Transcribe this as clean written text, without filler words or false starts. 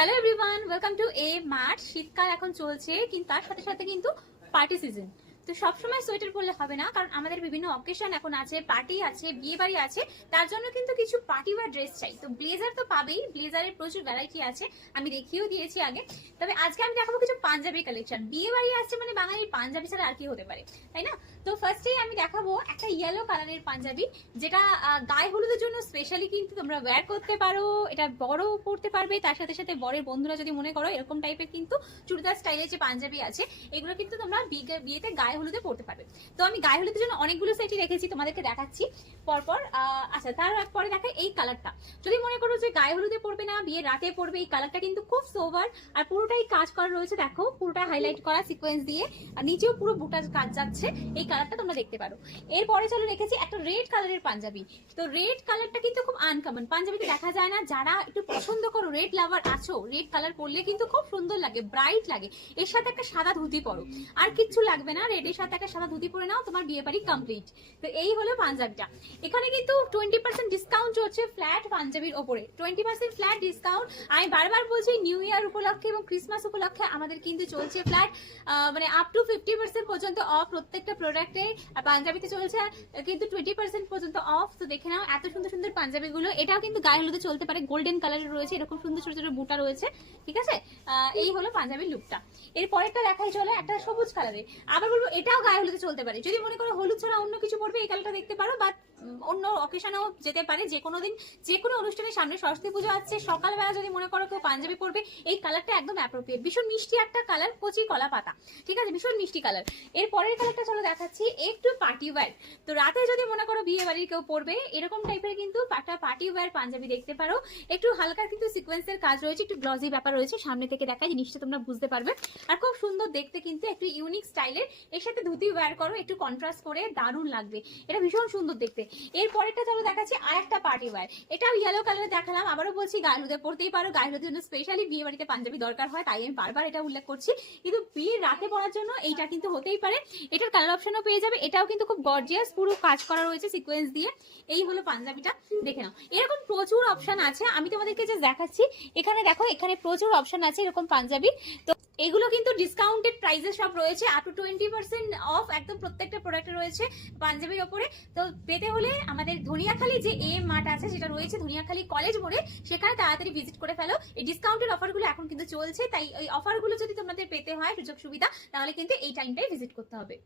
Hello everyone, welcome to A mart. শীতকাল এখন চলছে, কিন্তু তার সাথে সাথে কিন্তু পার্টি সিজন। তো সবসময় সোয়েটার পরলে হবে না, কারণ আমাদের বিভিন্ন অকেশন এখন আছে, পার্টি আছে, বিয়ে বাড়ি আছে, তার জন্য কিন্তু কিছু পার্টি ওয়্যার ড্রেস চাই। তো ব্লেজার তো পাবেই, ব্লেজারের প্রচুর ভ্যারাইটি আছে, আমি দেখিয়েও দিয়েছি আগে। তবে আজকে আমি দেখাবো কিছু পাঞ্জাবি কালেকশন। বিয়ে বাড়ি আসছে মানে বাঙালির পাঞ্জাবি ছাড়া আর কি হতে পারে, তাই না? তো ফার্স্টেই আমি দেখাবো একটা ইয়েলো কালারের পাঞ্জাবি, যেটা গায়ে হলুদের জন্য স্পেশালি কিন্তু তোমরা ওয়্যার করতে পারো। এটা বড় পড়তে পারবে, তার সাথে সাথে বরের বন্ধুরা যদি মনে করো এরকম টাইপের কিন্তু চুড়িদার স্টাইলের যে পাঞ্জাবি আছে, এগুলো কিন্তু তোমরা বিয়েতে গায়ে হলুদে পড়তে পারবে। তো আমি গায়ে হলুদের জন্য অনেকগুলো সেটই রেখেছি, তোমাদেরকে দেখাচ্ছি পরপর। আচ্ছা, তারপরে দেখা এই কালারটা, যদি মনে করো যে গায়ে হলুদে পড়বে না, বিয়ের রাতে পড়বে, এই কালারটা কিন্তু খুব সোভার আর পুরোটাই কাজ করা রয়েছে। দেখো পুরোটা হাইলাইট করা সিকোয়েন্স দিয়ে, আর নিচেও পুরো বুটার কাজ যাচ্ছে। এই কালারটা তোমরা দেখতে পারো। এরপরে চলো রেখেছি একটা রেড কালারের পাঞ্জাবি। তো রেড কালারটা কিন্তু খুব আনকমন, পাঞ্জাবিতে দেখা যায় না। যারা একটু পছন্দ করো, রেড লাভার আছো, রেড কালার পরলে কিন্তু খুব সুন্দর লাগে, ব্রাইট লাগে। এর সাথে একটা সাদা ধুতি পরো, আর কিচ্ছু লাগবে না, রেডের সাথে একটা সাদা ধুতি পরে নাও, তোমার বিয়ে বাড়ি কমপ্লিট। তো এই হলো পাঞ্জাবিটা। এখানে কিন্তু 20% ডিসকাউন্ট চলছে ফ্ল্যাট পাঞ্জাবির ওপরে, 20% ফ্ল্যাট ডিসকাউন্ট। আমি বারবার বলছি, নিউ ইয়ার উপলক্ষে এবং ক্রিসমাস উপলক্ষে আমাদের কিন্তু চলছে ফ্ল্যাট, মানে আপ টু 50% পর্যন্ত অফ প্রত্যেকটা প্রোডাক্টে। পাঞ্জাবিতে চলছে কিন্তু 20% পর্যন্ত অফ। তো দেখে নাও এত সুন্দর সুন্দর পাঞ্জাবিগুলো। এটাও কিন্তু গায়ে হলুদে চলতে পারে, গোল্ডেন কালারের রয়েছে, এরকম সুন্দর ছোট ছোট বুটা রয়েছে, ঠিক আছে? এই হলো পাঞ্জাবির লুকটা। এর পরেরটা দেখাই চলে, একটা সবুজ কালারের। আবার বলবো এটাও গায়ে হলুদে চলতে পারে, যদি মনে করো হলুদ ছাড়া অন্য কিছু পড়বে এই কালারটা দেখতে পারো, বা অন্য অকেশনেও যেতে পারে। যে কোনো দিন যে কোনো অনুষ্ঠানের সামনে সরস্বতী পুজো আছে, সকালবেলা যদি মনে করো কেউ পাঞ্জাবি পরবে, এই কালারটা একদম অ্যাপ্রোপ্রিয়েট। ভীষণ মিষ্টি একটা কালার, কচি কলা পাতা, ঠিক আছে? ভীষণ মিষ্টি কালার। এর পরের কালারটা চলো দেখাচ্ছি, একটু পার্টি ওয়্যার। তো রাতে যদি মনে করো বিয়ে বাড়ির কেউ পরবে, এরকম টাইপের কিন্তু একটা পার্টি ওয়্যার পাঞ্জাবি দেখতে পারো। একটু হালকা কিন্তু সিকোয়েন্সের কাজ রয়েছে, একটু গ্লসি ব্যাপার রয়েছে। সামনে থেকে দেখায়, জিনিসটা তোমরা বুঝতে পারবে। আর খুব সুন্দর দেখতে, কিন্তু একটু ইউনিক স্টাইলের। এর সাথে ধুতি ওয়্যার করো একটু কন্ট্রাস্ট করে, দারুণ লাগবে, এটা ভীষণ সুন্দর দেখতে। এর পরেরটা চলো দেখাচ্ছি আর একটা পার্টি ওয়্যার। এটাও ইয়েলো কালারে দেখালাম, আবারও বলছি গায়ে হলুদে পড়তেই পারো। গায়ে হলুদের জন্য স্পেশালি বিয়ে বাড়িতে পাঞ্জাবি দরকার হয়, তাই আমি বারবার এটা উল্লেখ করছি। কিন্তু বিয়ের রাতে পরার জন্য এইটা কিন্তু হতেই পারে। এটার কালার অপশনও পেয়ে যাবে। এটাও কিন্তু খুব গর্জিয়াস, পুরো কাজ করা রয়েছে সিকোয়েন্স দিয়ে। এই হলো পাঞ্জাবিটা, দেখে নাও। এরকম প্রচুর অপশন আছে, আমি তোমাদেরকে যে দেখাচ্ছি। এখানে দেখো, এখানে প্রচুর অপশন আছে এরকম পাঞ্জাবি। তো এগুলো কিন্তু ডিসকাউন্টেড প্রাইসে সব রয়েছে, আপ টু 20% অফ একদম প্রত্যেকটা প্রোডাক্টে রয়েছে পাঞ্জাবির ওপরে। তো পেতে হলে আমাদের ধনিয়াখালী যে এম মার্ট আছে, যেটা রয়েছে ধনিয়াখালী কলেজ মোড়ে, সেখানে তাড়াতাড়ি ভিজিট করে ফেলো। এই ডিসকাউন্টেড অফারগুলো এখন কিন্তু চলছে, তাই এই অফারগুলো যদি তোমাদের পেতে হয়, সুযোগ সুবিধা, তাহলে কিন্তু এই টাইমটাই ভিজিট করতে হবে।